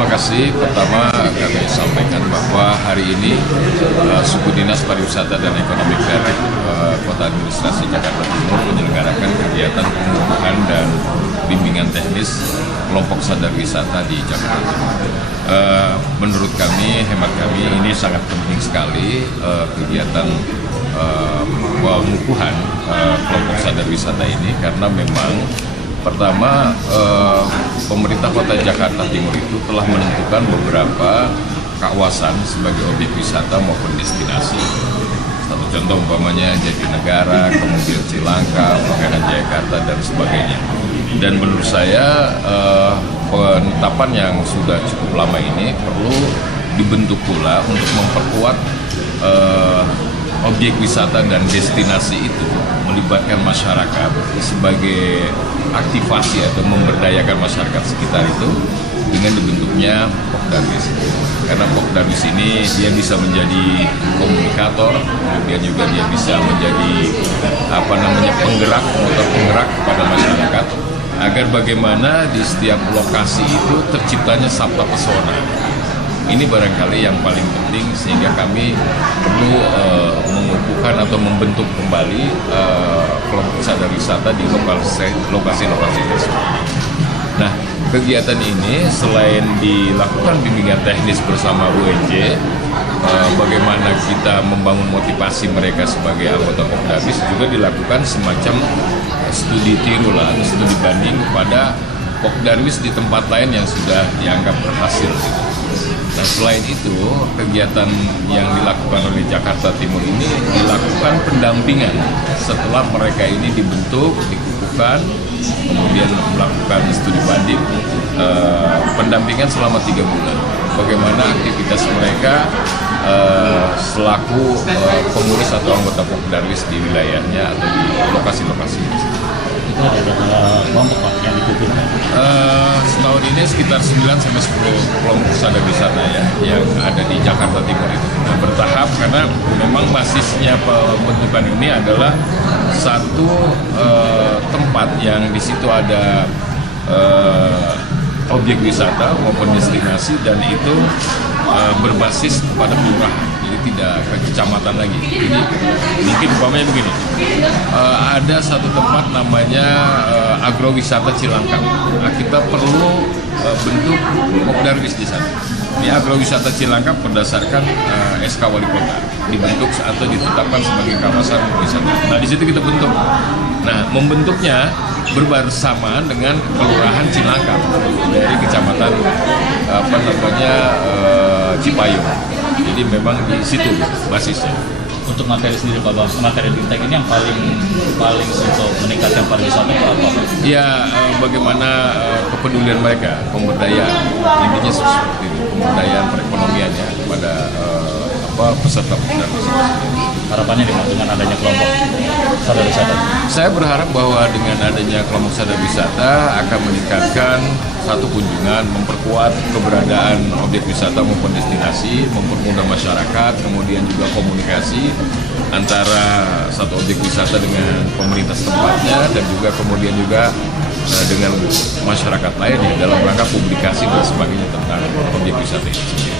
terima kasih. Pertama kami sampaikan bahwa hari ini Suku Dinas Pariwisata dan Ekonomi Kreatif Kota Administrasi Jakarta Timur menyelenggarakan kegiatan pengukuhan dan bimbingan teknis kelompok sadar wisata di Jakarta Timur. Menurut kami, hemat kami, ini sangat penting sekali kegiatan pengukuhan kelompok sadar wisata ini, karena memang pertama, pemerintah Kota Jakarta Timur itu telah menentukan beberapa kawasan sebagai objek wisata maupun destinasi. Satu contoh umpamanya Jatinegara, kemudian Cilangkap, Pangeran Jayakarta, dan sebagainya. Dan menurut saya penetapan yang sudah cukup lama ini perlu dibentuk pula untuk memperkuat objek wisata dan destinasi itu, melibatkan masyarakat sebagai aktivasi atau memberdayakan masyarakat sekitar itu dengan dibentuknya Pokdarwis. Karena Pokdarwis ini dia bisa menjadi komunikator, kemudian juga dia bisa menjadi penggerak, motor penggerak kepada masyarakat, agar bagaimana di setiap lokasi itu terciptanya sabta pesona. Ini barangkali yang paling penting, sehingga kami perlu mengukuhkan atau membentuk kembali kelompok sadar wisata di lokasi-lokasi tersebut. Nah, kegiatan ini selain dilakukan bimbingan teknis bersama UNJ, bagaimana kita membangun motivasi mereka sebagai anggota Pokdarwis, juga dilakukan semacam studi tiru atau studi banding pada Pokdarwis di tempat lain yang sudah dianggap berhasil. Nah, selain itu, kegiatan yang dilakukan oleh Jakarta Timur ini dilakukan pendampingan setelah mereka ini dibentuk, dikukuhkan, kemudian melakukan studi banding, pendampingan selama 3 bulan. Bagaimana aktivitas mereka selaku pengurus atau anggota Pokdarwis di wilayahnya atau di lokasi-lokasi. Itu ada berapa kelompok Pak yang dikukuhkan? Setahun ini sekitar 9-10 kelompok sadar wisata ya, yang ada di Jakarta Timur itu. Nah, bertahap, karena memang basisnya pembentukan ini adalah satu tempat yang di situ ada objek wisata maupun destinasi, dan itu berbasis kepada kelurahan, jadi tidak ke kecamatan lagi. Jadi mungkin umpamanya begini, ada satu tempat namanya agrowisata Cilangkap. Nah, kita perlu bentuk Pokdarwis di sana. Di agrowisata Cilangkap berdasarkan SK Wali Kota dibentuk atau ditetapkan sebagai kawasan wisata. Nah, di situ kita bentuk. Nah, membentuknya bersamaan dengan Kelurahan Cilangkap dari Kecamatan Cipayung. Jadi memang di situ basisnya. Untuk materi sendiri Pak, materi Bintang ini yang paling untuk meningkatkan pariwisata itu apa? Ya, bagaimana kepedulian mereka, pemberdayaan, intinya seperti itu, pemberdayaan perekonomiannya kepada peserta Pokdarwis. Harapannya dengan adanya kelompok sadar wisata? Saya berharap bahwa dengan adanya kelompok sadar wisata akan meningkatkan satu kunjungan, memperkuat keberadaan objek wisata maupun destinasi, mempermudah masyarakat, kemudian juga komunikasi antara satu objek wisata dengan pemerintah setempatnya, dan juga kemudian juga dengan masyarakat lainnya dalam rangka publikasi dan sebagainya tentang objek wisata ini sendiri.